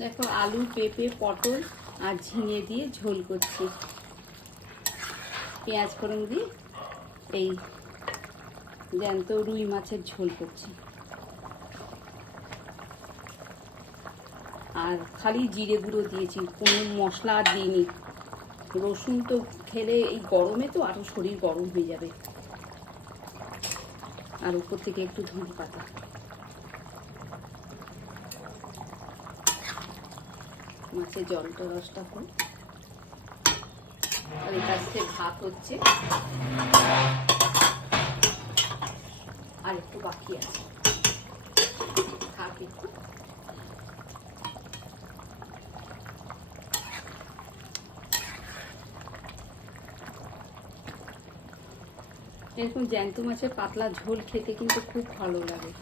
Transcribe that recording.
দেখো আলু, পেঁপে, পটল আর ঝিঙে দিয়ে ঝোল করছি, পেঁয়াজ ফোড়ন দিয়ে এই জ্যান্ত রুই মাছের ঝোল করছি। আর খালি জিরে গুঁড়ো দিয়েছি, কোনো মশলা আর দিইনি। রসুন তো খেলে এই গরমে তো আরও শরীর গরম হয়ে যাবে। আর উপর থেকে একটু ধনে পাতা। মাছের জলটা রসটা হোক, আর এই পাশে ভাত হচ্ছে, আর একটু বাকি আছে, থাক একটু। এরকম জ্যান্ত মাছের পাতলা ঝোল খেতে কিন্তু খুব ভালো লাগে।